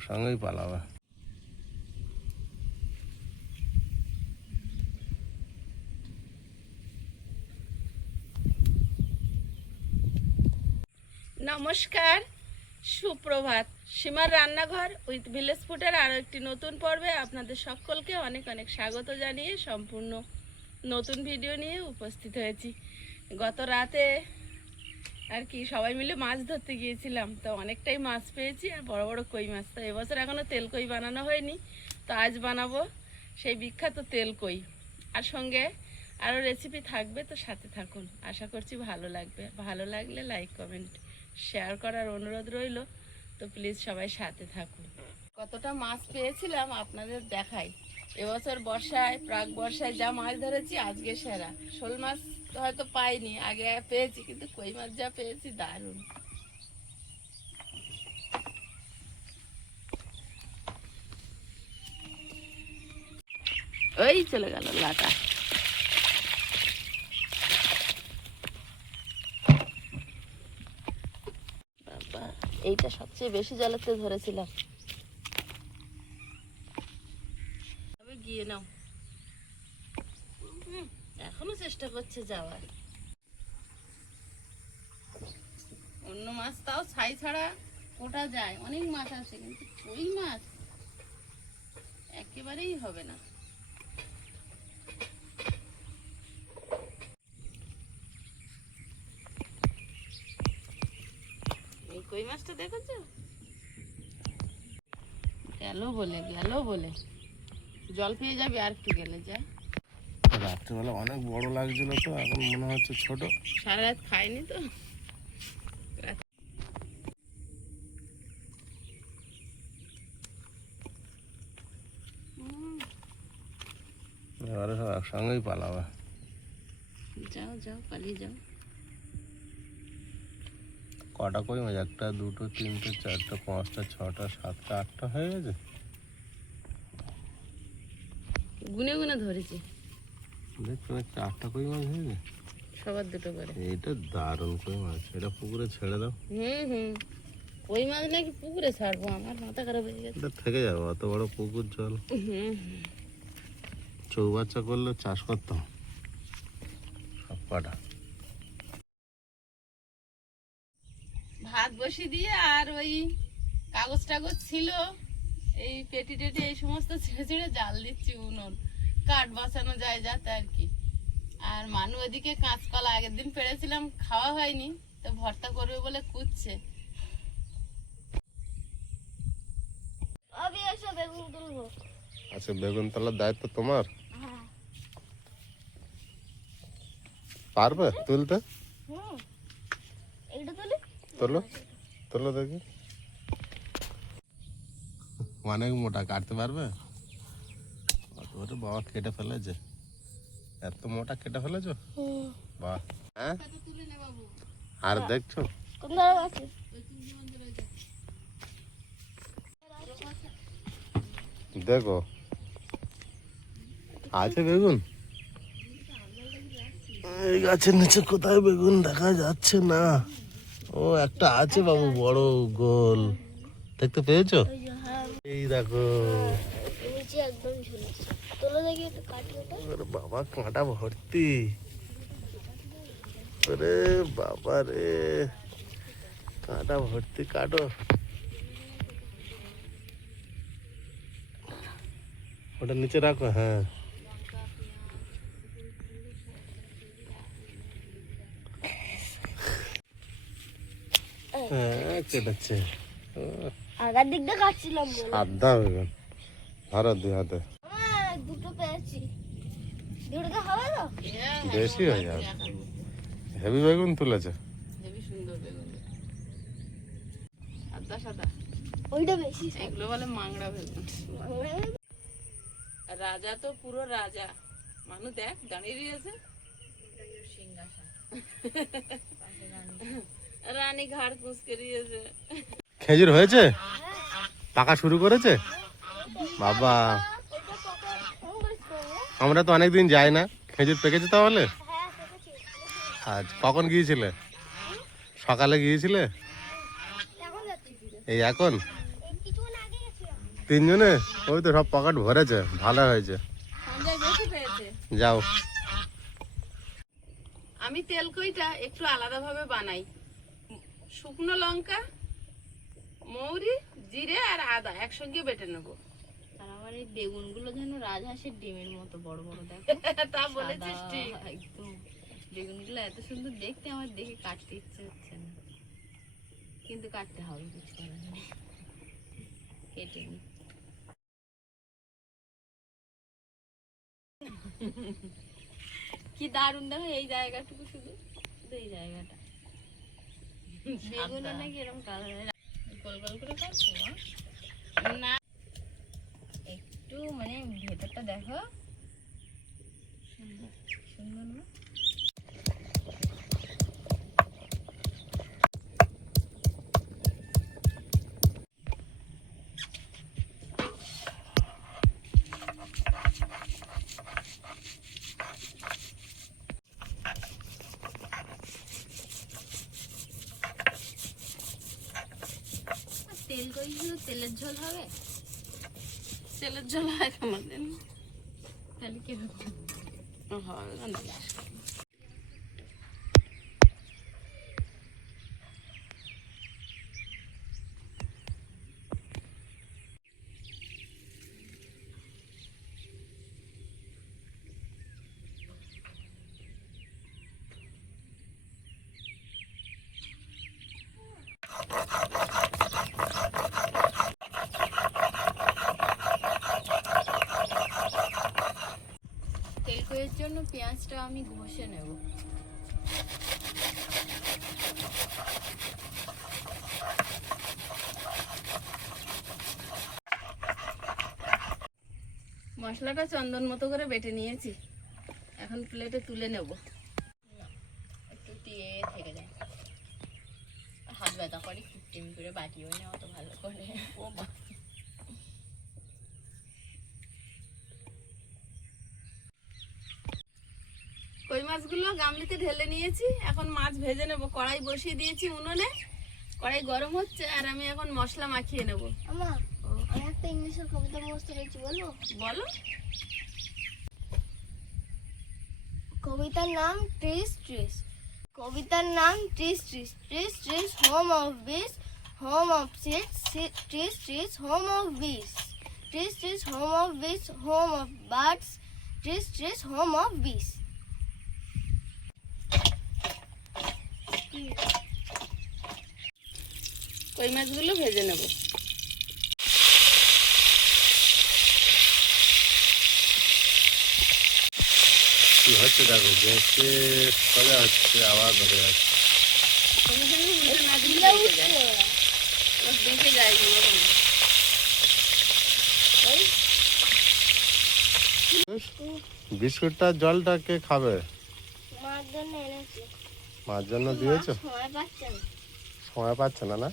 একসঙ্গেই পালাবে। নমস্কার, সুপ্রভাত। সীমার রান্নাঘর উইথ ভিলেজ ফুডের আরও একটি নতুন পর্বে আপনাদের সকলকে অনেক অনেক স্বাগত জানিয়ে সম্পূর্ণ নতুন ভিডিও নিয়ে উপস্থিত হয়েছি। গত রাতে আর কি সবাই মিলে মাছ ধরতে গিয়েছিলাম, তো অনেকটাই মাছ পেয়েছি আর বড় বড় কই মাছ। তো এবছর এখনও তেল কই বানানো হয়নি, তো আজ বানাবো সেই বিখ্যাত তেল কই। আর সঙ্গে আরও রেসিপি থাকবে, তো সাথে থাকুন, আশা করছি ভালো লাগবে। ভালো লাগলে লাইক কমেন্ট শেয়ার করার অনুরোধ রইল, তো প্লিজ সবাই সাথে থাকুন। কতটা মাছ পেয়েছিলাম আপনাদের দেখাই। এবছর বর্ষায় প্রাক বর্ষায় যা মাছ ধরেছি আজকে সেরা। শোল মাছ হয়তো পাইনি, আগে পেয়েছি, কিন্তু কই মাছ যা পেয়েছি দারুণ। ওই চলে গেল লাটা। এইটা সবচেয়ে বেশি জলেতে ধরেছিলাম। তবে গিয়ে নাও, এখনো চেষ্টা করছে যাওয়ার। অন্য মাছ তাও ছাই ছাড়া ওটা যায়, অনেক মাছ আছে, কিন্তু কই মাছ একেবারেই হবে না। এই কই মাছটা দেখেছো? গেল বলে জল পেয়ে যাবে আর একটু গেলে যায়। রাত্রিবেলা অনেক বড় লাগছিল, তো এখন মনে হচ্ছে ছোট। সারা রাত খাইনি তো। এবারে সব একসঙ্গেই পালাবে। যাও যাও, পালিয়ে যাও। কটা কই মাছ? একটা, দুটো, তিনটে, চারটে, পাঁচটা, ছটা, সাতটা, আটটা হয়ে গেছে। গুনে গুনে ধরেছি। দেখছো একটা আটটা কই মাছ হয়েছে, সবার দুটো করে। এইটা দারুণ কই মাছ, এটা পুকুরে ছেড়ে দাও। কই মাছ নাকি পুকুরে ছাড়বো? আমার মাথা খারাপ হয়ে গেছে। এটা থেকে যাবো, অত বড় পুকুর জল। চৌবাচ্চা করলে চাষ করতাম সব কটা। ভাত বসিয়ে দিয়ে আর ওই কাগজ টাগজ ছিল, এই পেটি টেটি এই সমস্ত ছেড়ে ছেড়ে জাল দিচ্ছি উনুন। কাঠ বাঁচানো যায় যাতে আর কি। আর মানু ওদিকে কাঁচকলা আগের দিন পেড়েছিলাম, খাওয়া হয়নি, তো ভর্তা করবে বলে কুচ্ছে। আচ্ছা, বেগুন তোলার দায়িত্ব তোমার। পারবে তুলতে? তোলো তোলো দেখি। অনেক মোটা, কাটতে পারবে? বাবা কেটে ফেলেছে, এত মোটা কেটে ফেলেছো? বাহ। হ্যাঁ, আর দেখছো? দেখো আছে বেগুন এই গাছের নিচে। কোথায় বেগুন দেখা যাচ্ছে না। ও একটা আছে বাবু, বড় গোল, দেখতে পেয়েছো? এই দেখো। বাবা কাঁটা ভর্তি, ওরে বাবা রে, কাঁটা ভর্তি। কাটো, ওটা নিচে রাখো। হ্যাঁ, হ্যাঁ কেটেছে। আগার দিকটা কাটছিলাম বলে সাদা বেগুন। ধরো দুই হাতে। দুটো পেয়েছি, দুটোতে হবে তো? বেশি হয়ে যাবে। হেভি বেগুন তুলেছে। হেবি সুন্দর বেগুন, সাদা সাদা। ওইটা বেশি এগুলো বলে মাংড়া বেগুন। রাজা তো পুরো রাজা। মানু দেখ দাঁড়িয়ে রয়েছে, রানী ঘাড় কুঁচকে দিয়েছে। খেজুর হয়েছে, পাকা শুরু করেছে। বাবা, আমরা তো অনেকদিন যাই না। খেজুর পেকেছে তাহলে? আজ কখন গিয়েছিলে? সকালে গিয়েছিলে? এই এখন? তিনজনে? ওই তো সব পকেট ভরেছে, ভালো হয়েছে। সঞ্জয় বেশি পেয়েছে। যাও। আমি তেলকইটা একটু আলাদাভাবে বানাই। শুকনো লঙ্কা, মৌরি, জিরে আর আদা একসঙ্গে বেটে নেবো। আর আমার এই বেগুনগুলো যেন রাজহাঁসের ডিমের মতো বড় বড়, দেখো। তা বলেছিস সাদা, ঠিক। একদম বেগুনগুলো এত সুন্দর দেখতে, আমার দেখে কাটতে ইচ্ছে হচ্ছে না, কিন্তু কাটতে হবে, কিছু করার নেই। কেটে নি। কি দারুণ দেখো এই জায়গাটুকু, শুধু শুধু এই জায়গাটা। বেগুনে নাকি এরকম কালার গোল গোল করে কাটছো না, একটু মানে ভেতরটা দেখো, সুন্দর সুন্দর না? তেল কই, শুধু তেলের ঝোল হবে? তেলের ঝোল হয় আমাদের। তাহলে কি হবে? হবে না। তেল কইয়ের জন্য পেঁয়াজটা আমি ঘষে নেব। মশলাটা চন্দন মতো করে বেটে নিয়েছি, এখন প্লেটে তুলে নেব। একটু দিয়ে থেকে যায়, হাত ব্যথা করে, টিমি করে বাটিও না অত ভালো করে। ও বাবা। কই মাছগুলো গামলিতে ঢেলে নিয়েছি, এখন মাছ ভেজে নেব। কড়াই বসিয়ে দিয়েছি উনুনে, কড়াই গরম হচ্ছে আর আমি এখন মশলা মাখিয়ে নেব। আমা আমি একটা ইংলিশের কবিতা মুখস্থ করেছি, বলবো? বলো। কবিতার নাম ট্রিস ট্রিস। কবিতার নাম trees trees. Trees trees home of bees, home of seats, trees trees home of bees, trees trees home of bees, home of birds, trees trees home of bees. কই মাছগুলো ভেজে নেব। কি হচ্ছে দেখো, দেখতে সোজা হচ্ছে, আবার ধরে যাচ্ছে। দেখে যায় বিস্কুটটা জলটা কে খাবে? মার জন্য এনেছি। মার জন্য দিয়েছো? সময় পাচ্ছে না। সময় পাচ্ছে না? না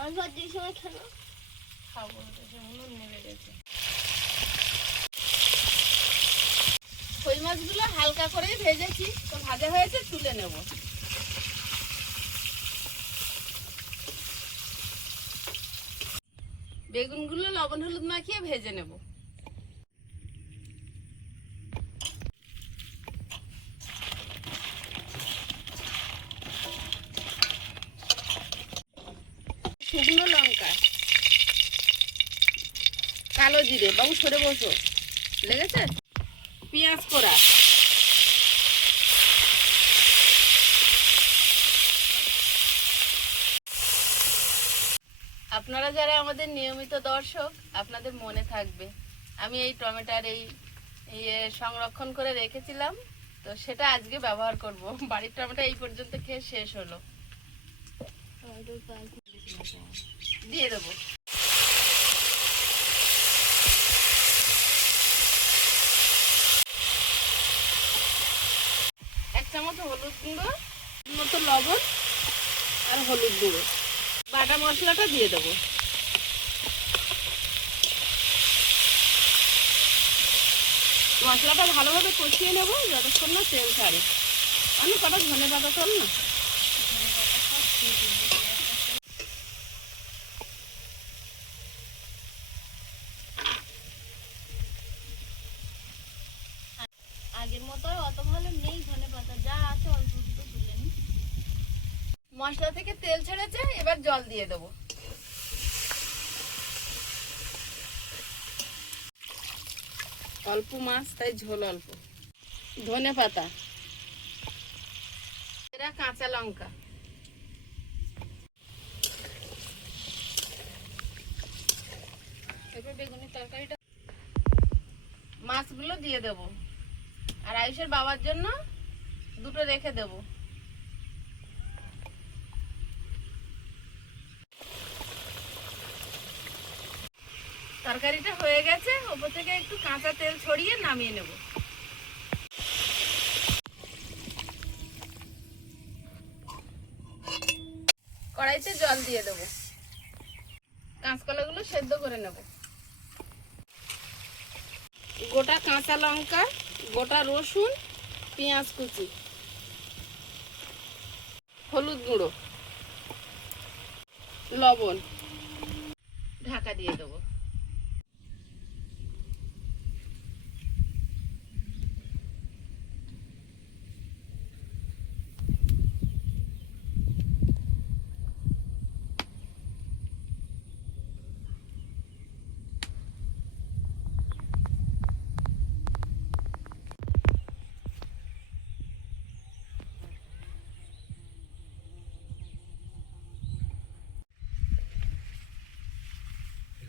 আমার বার্থডে সময় খেলো। খাবো, উনুন নেমে গেছে। কই মাছগুলো হালকা করেই ভেজেছি, তো ভাজা হয়েছে, তুলে নেব। বেগুনগুলো লবণ হলুদ মাখিয়ে ভেজে নেব। শুকনো লঙ্কা, কালো জিরে, বাবু সরে বসো, লেগেছে, পেঁয়াজ করা, আপনারা যারা আমাদের নিয়মিত দর্শক, আপনাদের মনে থাকবে আমি এই টমেটোর এই সংরক্ষণ করে রেখেছিলাম, তো সেটা আজকে ব্যবহার করব। বাড়ির টমেটো এই পর্যন্ত খেয়ে শেষ হলো, দিয়ে দেবো। এক চামচ হলুদ গুঁড়ো, মতো লবণ আর হলুদ গুঁড়ো, বাটা মশলাটা দিয়ে দেবো। মশলাটা ভালোভাবে কষিয়ে নেবো যতক্ষণ না তেল ছাড়ে। অনেক কটা ধনে পাতা চল না। আগের মতো আর অত ভালো নেই ধনে পাতা, যা আছে অল্প দুটো তুলে নি। মশলা থেকে তেল ছেড়েছে, এবার জল দিয়ে দেবো। অল্প মাছ তাই ঝোল অল্প। ধনে পাতা, এরা কাঁচা লঙ্কা, এবার বেগুনের তরকারিটা মাছগুলো দিয়ে দেবো। আর আয়ুষের বাবার জন্য দুটো রেখে দেবো। তরকারিটা হয়ে গেছে, ওপর থেকে একটু কাঁচা তেল ছড়িয়ে নামিয়ে নেব। কড়াইতে জল দিয়ে দেবো। কাঁচকলাগুলো সেদ্ধ করে নেব। গোটা কাঁচা লঙ্কা, গোটা রসুন, পেঁয়াজ কুচি, হলুদ গুঁড়ো, লবণ, ঢাকা দিয়ে দেবো।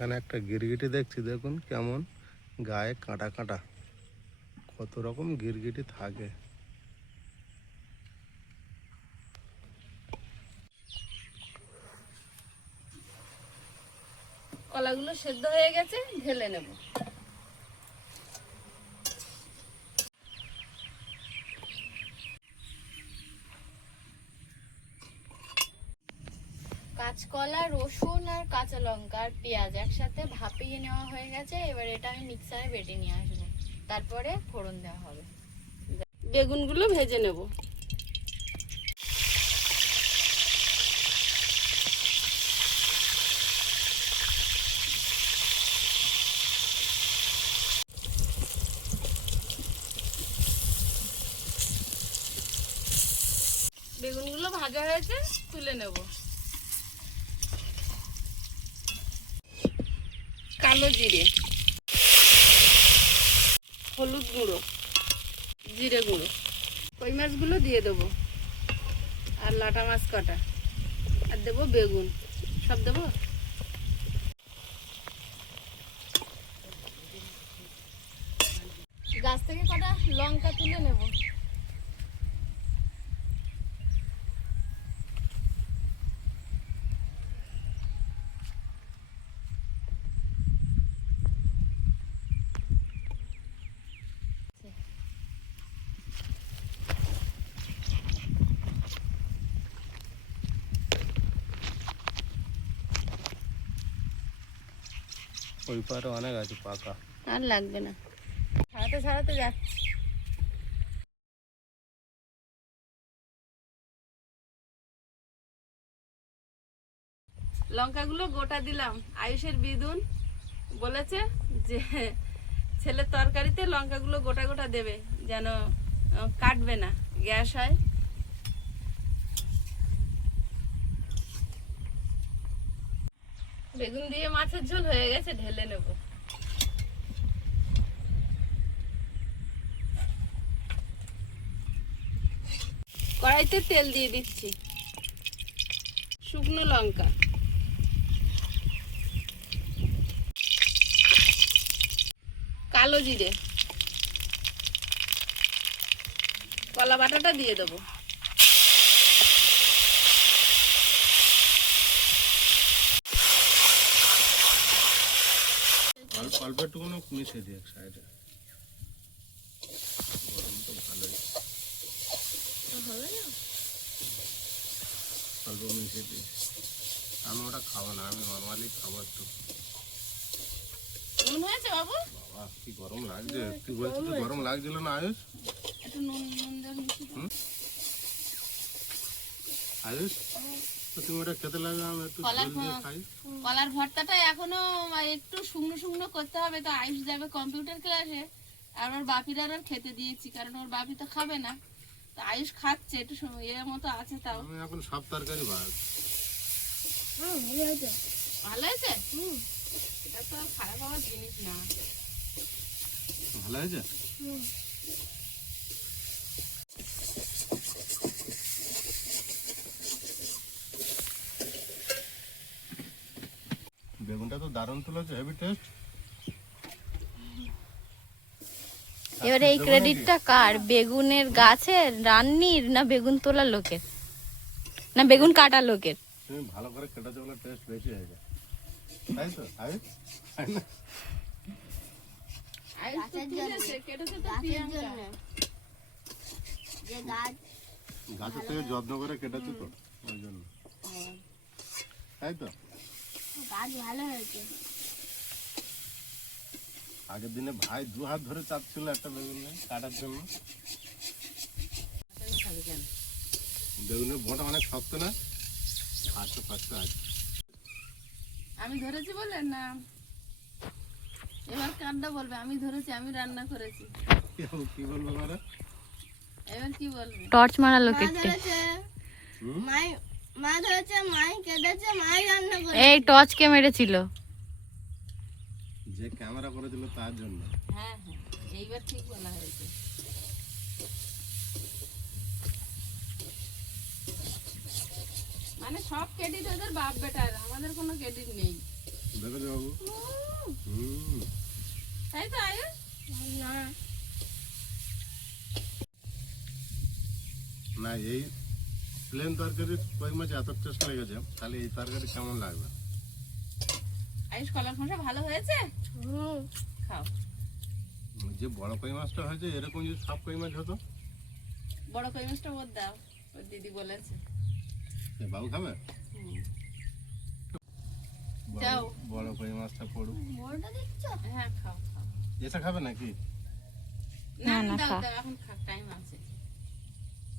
এখানে একটা গিরগিটি দেখছি, দেখুন কেমন গায়ে কাঁটা কাঁটা, কত রকম গিরগিটি থাকে। কলাগুলো সেদ্ধ হয়ে গেছে, ঢেলে নেব। কাঁচকলা, রসুন আর কাঁচা লঙ্কা আর পেঁয়াজ একসাথে ভাপিয়ে নেওয়া হয়ে গেছে। এবার এটা আমি মিক্সারে বেটে নিয়ে আসবো, তারপরে ফোড়ন দেওয়া হবে। বেগুনগুলো ভেজে নেব। বেগুনগুলো ভাজা হয়েছে, তুলে নেব। কালো জিরে, হলুদ গুঁড়ো, জিরে গুঁড়ো, কই মাছগুলো দিয়ে দেবো, আর লাটা মাছ কটা, আর দেবো বেগুন, সব দেবো। গাছ থেকে কটা লঙ্কা তুলে নেব। ওই পারে অনেক আছে পাকা। আর লাগবে না, ছাড়াতে ছাড়াতে যাচ্ছি। লঙ্কাগুলো গোটা দিলাম। আয়ুষের বিদুন বলেছে যে ছেলের তরকারিতে লঙ্কাগুলো গোটা গোটা দেবে, যেন কাটবে না, গ্যাস হয়। বেগুন দিয়ে মাছের ঝোল হয়ে গেছে, ঢেলে নেব। কড়াইতে তেল দিয়ে দিচ্ছি। শুকনো লঙ্কা, কালো জিরে, কলা বাটাটা দিয়ে দেবো। অল্প একটু মিশিয়ে দিই এক সাইডে, গরম তো ভালোই, অল্প মিশিয়ে দিই। আমি ওটা খাবো না, আমি নর্মালি খাবো একটু। নুন হয়েছে বাবু? বাবা কি গরম লাগছে, তুই বলছিস গরম লাগছিল না আয়ুষ? একটু নুন নুন দেওয়া মিশিয়ে। আয়ুষ তো তুমি ওটা খেতে লাগে, আমি একটু ঝোল দিয়ে খাই। কলার ভর্তাটা এখনো একটু শুকনো শুকনো করতে হবে, তো আয়ুষ যাবে কম্পিউটার ক্লাসে, আর ওর বাপিরা আর খেতে দিয়েছি, কারণ ওর বাপি তো খাবে না। তো আয়ুষ খাচ্ছে, একটু এর মতো আছে তাও। আমি এখন সব তরকারি ভাত। ভালো হয়েছে। ভালো হয়েছে? এটা তো আর খারাপ হওয়ার জিনিস না। ভালো হয়েছে? বেগুনটা তো দারুণ তুলেছে, হেভি টেস্ট। এবারে এই ক্রেডিটটা কার? বেগুনের গাছের, রান্নির, না বেগুন তোলা লোকের, না বেগুন কাটা লোকের? তুমি ভালো করে কেটেছো বলে টেস্ট বেশি হয়ে যায়, তাই তো? আয়ুষ তো তুলেছে, কেটেছে তো গাছের প্রিয়াঙ্কা। জন্য যে গাছ গাছের থেকে যত্ন করে কেটেছো তো, ওই জন্য, তাই তো? গাছ ভালো হয়েছে। আগের দিনে ভাই 2 হাত ধরে চাপছিল একটা বেগুন কাটার জন্য। খাবে কেন? বেগুনের বোঁটা অনেক শক্ত না, আস্তে আস্তে আছে। আমি ধরেছি বলে না, এবার কান্ডা বলবে আমি ধরেছি, আমি রান্না করেছি। কি বলবো মানে? এবার কি বলবে? টর্চ মারা মা লোকের। ধরেছে, মা ধরেছে, মাই কেটেছে, মাই রান্না করে। এই টর্চ কে মেরেছিল? যে ক্যামেরা করেছিল তার জন্য। হ্যাঁ হ্যাঁ, এইবার ঠিক বলা হয়েছে। মানে সব ক্রেডিট ওদের বাপ বেটার, আমাদের কোনো ক্রেডিট নেই, দেখেছো বাবু? তাই তো আয়ুষ? না না, এই প্লেন তরকারি কই মাছ এত টেস্ট লেগেছে, তাহলে এই তরকারি কেমন লাগবে? আয়ুষ কলার খোসা ভালো হয়েছে? খাও। যে বড় কই মাছটা হয়েছে, এরকম যদি সব কই মাছ হতো। বড় কই মাছটা ওর দাও, ওর দিদি বলেছে। এ বাবু খাবে? বড়- যাও। বড় কই মাছটা পড়ুক। বড়টা দিচ্ছ? হ্যাঁ খাও খাও। এটা খাবে নাকি? না না, দাও খা। দাও, এখন খা, টাইম আছে।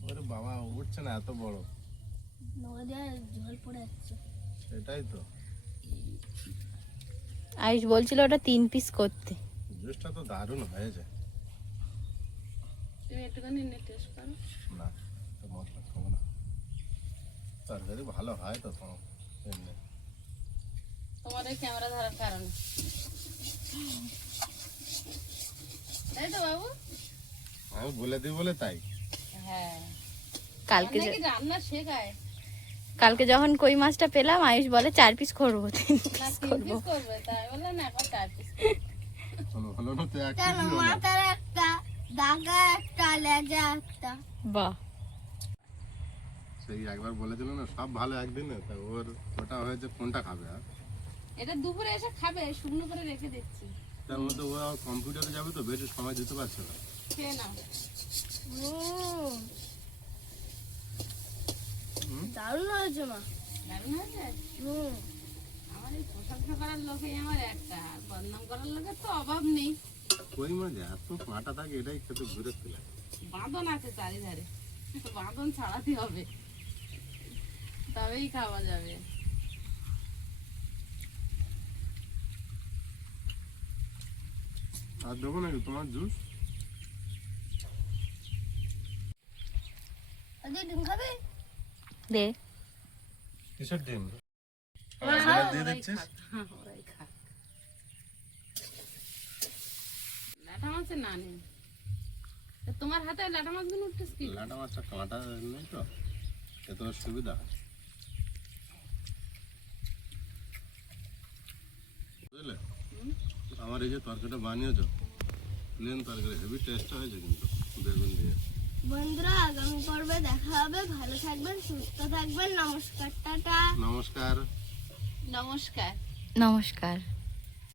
ওরে বাবা, উঠছে না এত বড়। নদীতে জল পড়ে যাচ্ছে। সেটাই তো, আয়ুষ বলছিল ওটা 3 পিস করতে। জুসটা তো দারুণ হয়েছে। তুমি একটুখানি টেস্ট করো। না, তো মশলা খাবো না। তরকারি ভালো হয় তো এমনি। তোমার এই ক্যামেরা ধরার কারণে, তাই তো বাবু? আমি বলে দিই বলে তাই। হ্যাঁ, কালকে নাকি রান্না শেখায়। কালকে যখন কই মাছটা পেলাম, আয়ুষ বলে 4 পিস করবো, 3 না পিস 3 করবো। পিস করবে, তাই বললে না এখন 4 পিস। হলো না তো, এক কেন কেজি হলো। মাথার একটা, দাগা একটা, লেজা একটা। বাহ, সেই একবার বলেছিল না সব ভালো একদিনে, তা ওর ওটা হয়েছে, কোনটা খাবে? আর এটা দুপুরে এসে খাবে, শুকনো করে রেখে দিচ্ছি, তার মধ্যে ও কম্পিউটারে যাবে তো, বেশি সময় দিতে পারছে না। খেয়ে নাও। দারুণ হয়েছে মা। দারুণ হয়েছে। আমার এই প্রশংসা করার লোকেই আমার একটা, আর বদনাম করার লোকের তো অভাব নেই। কই মাছ এত কাঁটা থাকে, এটাই খেতে ঘুরে ছিল। বাঁধন আছে চারিধারে, বাঁধন ছাড়াতে হবে, তবেই খাওয়া যাবে। আর দেবো নাকি তোমার জুস? আজকে ডিম খাবে? দে। কিসের ডিম? দিয়ে দিচ্ছিস? ওরাই খাক। ল্যাটা মাছের না নেই, তা তোমার হাতে ল্যাটা মাছগুলো উঠতেছ কি? লাটা মাছটা কাঁটা নেই তো, এত সুবিধা। বুঝলে, আমার এই যে তরকারিটা বানিয়েছো, প্লেন তরকারি, হেভি টেস্ট হয়েছে কিন্তু বেগুন দিয়ে। বন্ধুরা, আগামী পর্বে দেখা হবে। ভালো থাকবেন, সুস্থ থাকবেন। নমস্কার, টাটা। নমস্কার। নমস্কার। নমস্কার।